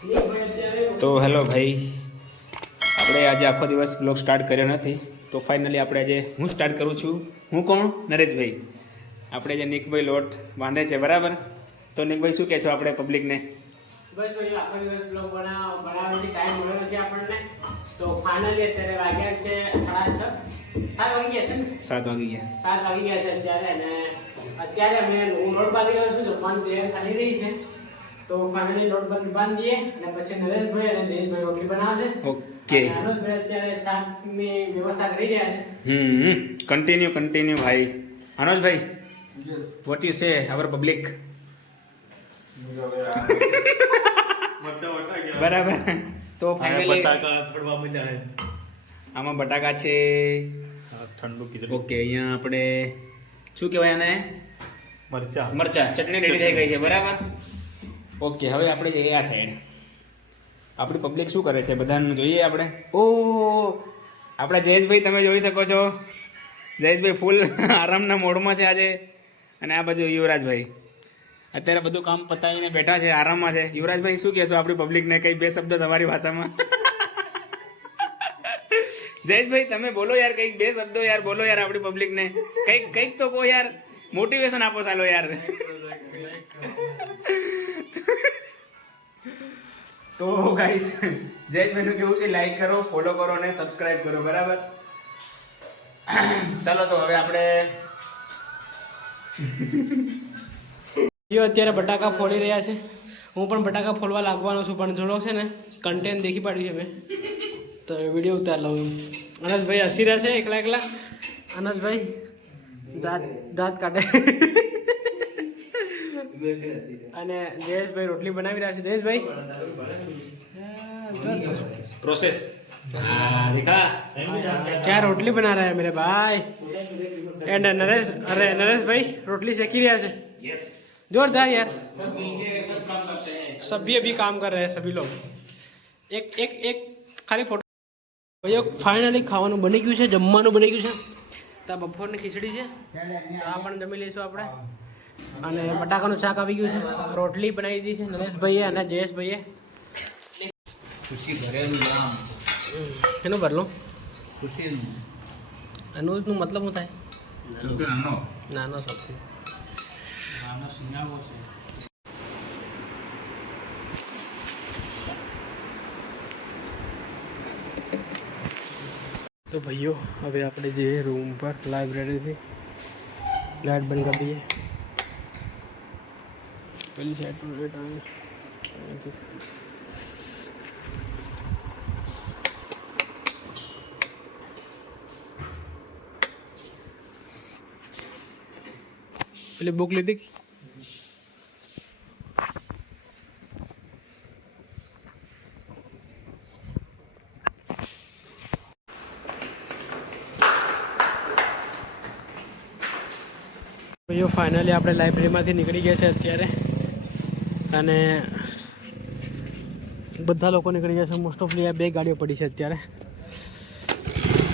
તો હેલો ભાઈ, આપણે આજે આખો દિવસ બ્લોગ સ્ટાર્ટ કર્યો નથી, તો ફાઇનલી આપણે આજે હું સ્ટાર્ટ કરું છું. હું કોણ? નરેશભાઈ. આપણે જે નિકભાઈ લોટ બાંધે છે, બરાબર? તો નિકભાઈ શું કહેશો આપણે પબ્લિકને? બસ ભાઈ, આખો દિવસ બ્લોગ બનાવવાથી ટાઈમ મળ્યો નથી આપણને, તો ફાઇનલી અત્યારે વાગ્યા છે 6:30. 7 વાગી ગયા છે ને? 7 વાગી ગયા. 7 વાગી ગયા છે અત્યારે. અને અત્યારે અમે હું લોટ બાંધી રહ્યો છું, જમવાની તૈયાર ખાલી રહી છે. તો ફાઇનલી લોટ બાંધીએ અને પછી નરેશભાઈ અને જયેશભાઈ રોટલી બનાવશે. ઓકે. આનંદભાઈ અત્યારે શાકની વ્યવસ્થા કરી રહ્યા છે. કન્ટિન્યુ ભાઈ. Anandbhai, what you say hour public? બરાબર. તો ફાઇનલી બટાકા છોડવા મળ્યા છે. આમાં બટાકા છે, ઠંડુ કીધું. ઓકે, અહીંયા આપણે શું કહેવાય આને? મરચા ચટણી રેડી થઈ ગઈ છે, બરાબર. ઓકે, હવે આપણે જઈએ આ સાઈડ. આપણી પબ્લિક શું કરે છે બધાને જોઈએ આપણે. ઓહ, આપણા જયેશભાઈ તમે જોઈ શકો છો. જયેશભાઈ ફૂલ આરામના મોડમાં છે આજે. અને આ બાજુ યુવરાજભાઈ અત્યારે બધું કામ પતાવીને બેઠા છે, આરામમાં છે. યુવરાજભાઈ શું કહેશો આપણી પબ્લિકને? કઈ બે શબ્દ તમારી ભાષામાં? જયેશભાઈ તમે બોલો યાર, કંઈક બે શબ્દો યાર બોલો યાર આપણી પબ્લિકને. કંઈક તો કહો યાર, મોટિવેશન આપો ચાલો યાર. તો ગાઈસ, જયેશભાઈનું કેવું છે, લાઈક કરો, ફોલો કરો અને સબસ્ક્રાઇબ કરો, બરાબર? ચાલો તો હવે આપણે અત્યારે બટાકા ફોડી રહ્યા છે. હું પણ બટાકા ફોડવા લાગવાનો છું, પણ થોડો છે ને કન્ટેન્ટ દેખી પાડ્યું છે મેં, તો વિડીયો ઉતાર લઉં. અનસભાઈ હસી રહ્યા છે એકલા. અનસભાઈ દાંત કાઢે. અને જયેશભાઈ રોટલી બનાવી રહ્યા છે. જયેશભાઈ प्रोसेस दिखा क्या रोटली बना रहा है मेरे भाई. एंड नरेश भाई रोटली सेकी रहा है. यस, जोरदार यार. सब मिलके सब काम करते हैं. सभी अभी काम कर रहे हैं सभी लोग. एक ખાલી ફોટો. ભાઈઓ ફાઇનલી ખાવાનું બની ગયું છે, જમવાનું બની ગયું છે. તો બપોરની ખીચડી છે, આ પણ જમી લઈશું આપણે. અને બટાકાનું શાક આવી ગયું છે, રોટલી બનાવી દીધી છે નરેશભાઈએ અને જયેશભાઈએ. ખુશી ભરેલું નામ. એનું ભરલું ખુશીનું અનુજનું મતલબ શું થાય? નાનો સબ્જી. નાનો સિંગાવો છે. તો ભાઈઓ હવે આપણે જઈએ રૂમ પર. લાઇબ્રેરીથી લાઇટ બંધ કરી દઈએ. પેલી સાઈડ પર લાઇટ આવે. પેલી બુક લીધી. ભાઈઓ ફાઇનલી આપણે લાઇબ્રેરીમાંથી નીકળી ગયા છે અત્યારે. અને બધા લોકો નીકળી ગયા છે. મોસ્ટ ઓફલી આ બે ગાડીઓ પડી છે અત્યારે.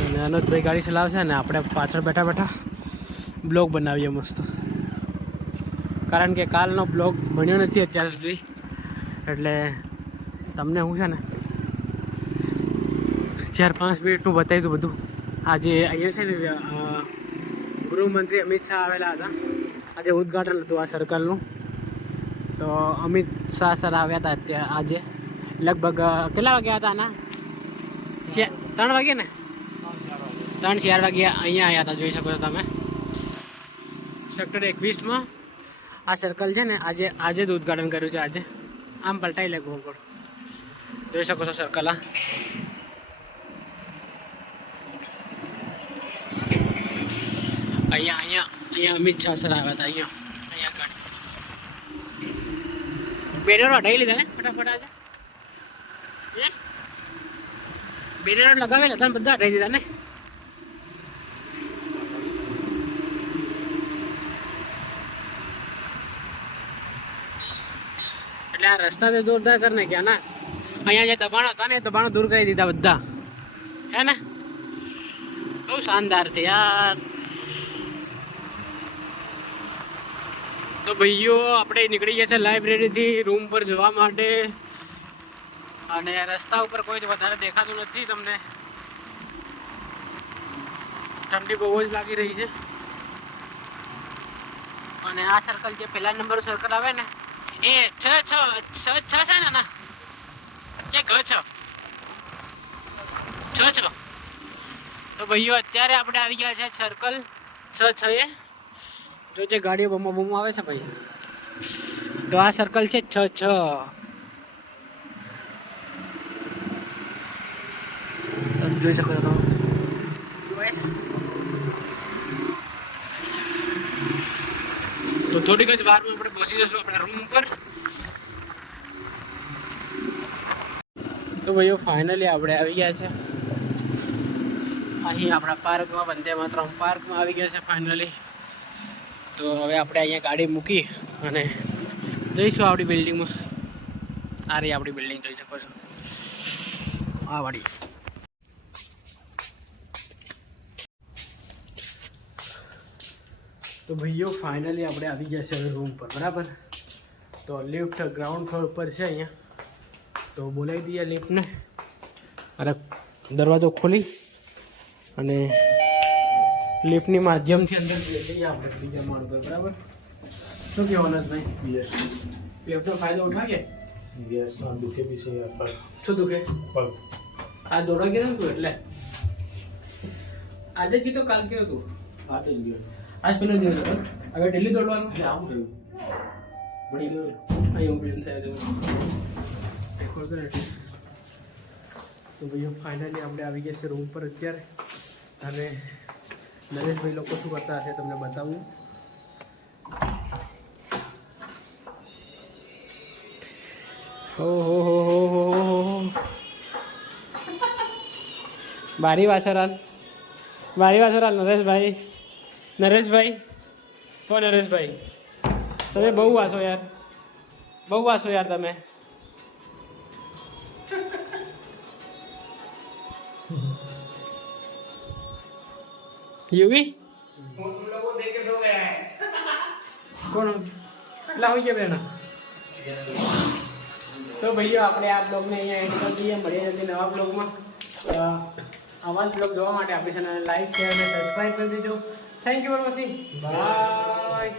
અને અનુજભાઈ ગાડી ચલાવશે અને આપણે પાછળ બેઠા બ્લોગ બનાવીએ મસ્ત. કારણ કે કાલનો બ્લોગ બન્યો નથી અત્યાર સુધી, એટલે તમને હું છે ને 4-5 મિનિટનું બતાવી દઉં બધું. આજે અહીંયા છે ને ગૃહમંત્રી અમિત શાહ આવેલા હતા. આજે ઉદ્ઘાટન હતું આ સર્કલનું. તો અમિત શાહ સર આવ્યા હતા અત્યારે આજે લગભગ કેટલા વાગ્યા હતા? આના 3 વાગ્યા ને? 3-4 વાગ્યા અહીંયા આવ્યા હતા. જોઈ શકો છો તમે સેક્ટર 21માં આ સર્કલ છે ને. આજે જ ઉદ્ઘાટન કર્યું છે. આજે આમ પલટાઈ લે ગોળ. જોઈ શકો છો સર્કલ. અહીંયા અમિત શાહ સર આવ્યા હતા. અહીંયા ગાડી બેનરો હટાવી લીધા ને ફટાફટ. આજે બેનરો લગાવેલા હતા, બધા હટાવી દીધા ને. એટલે આ રસ્તા તો જોરદાર કરી નાખ્યા ના. અહીંયા જે દબાણો હતા ને એ દબાણો દૂર કરી દીધા બધા, હે ને? બહુ શાનદાર છે યાર. તો ભાઈઓ આપણે નીકળી ગયા છે લાઇબ્રેરીથી રૂમ પર જવા માટે. અને રસ્તા ઉપર કોઈ જ વધારે દેખાતું નથી તમને. ઠંડી બહુ જ લાગી રહી છે. અને આ સર્કલ જે પહેલા નંબર સર્કલ આવે ને એ છ છે ને ના કે ઘ છ તો ભાઈઓ અત્યારે આપણે આવી ગયા છે સર્કલ છ એ જો જે ગાડીઓ બમો આવે છે ભાઈ, તો આ સર્કલ છે છ તમે જોઈ શકો છો. તો થોડીક જ વારમાં આપણે પહોંચી જશું આપણા રૂમ ઉપર. તો ભાઈઓ ફાઇનલી આપણે આવી ગયા છે અહીં આપણા પાર્કમાં, વંદે માતરમ પાર્કમાં આવી ગયા છે ફાઇનલી. તો હવે આપણે અહીંયા ગાડી મૂકી અને જઈશું આપણી બિલ્ડિંગમાં. આ રહી આપણી બિલ્ડિંગ, જોઈ શકો છો આ વાળી. તો ભાઈઓ ફાઇનલી આપણે આવી ગયા છે હવે રૂમ પર, બરાબર. તો લિફ્ટ ગ્રાઉન્ડ ફ્લોર પર છે અહીંયા, તો બોલાવી દઈએ લિફ્ટને. અરે દરવાજો ખોલી અને લિફ્ટની માધ્યમથી અંદર જઈએ આપણે બીજા માળ પર, બરાબર. શું કહેવાનું ભાઈ? યસ, લિફ્ટનો ફાયદો ઉઠાવીએ. યસ. દુખે બી છે યાર પગ. શું દુખે? પગ. આ દોડા ગયો ને તું એટલે આજે કીધું, કાલ કીધું તું? આજે જ ગયો. આજ પહેલો દિવસ હતો. હવે ડેલી દોડવાનું એટલે આવું થયું. વળી ગયો અહીં હું થયા જવું. તો ભાઈઓ ફાઇનલી આપણે આવી ગયા છે રૂમ પર અત્યારે. અને નરેશભાઈ લોકો શું કરતા હશે તમને બતાવું. ઓહો બારી વાસરાલ નરેશભાઈ કોણ? નરેશભાઈ તમે બહુ વાસો યાર તમે. યુવી કોણ લા હોય ગયા બેના. તો ભાઈઓ આપણે આ બ્લોગને અહીંયા એન્ડ કરી દઈએ. મળીએ જલ્દી નવા બ્લોગમાં. આવા જ બ્લોગ જોવા માટે આપણી ચેનલને લાઈક, શેર અને સબસ્ક્રાઈબ કરી દેજો. Thank you for watching. By.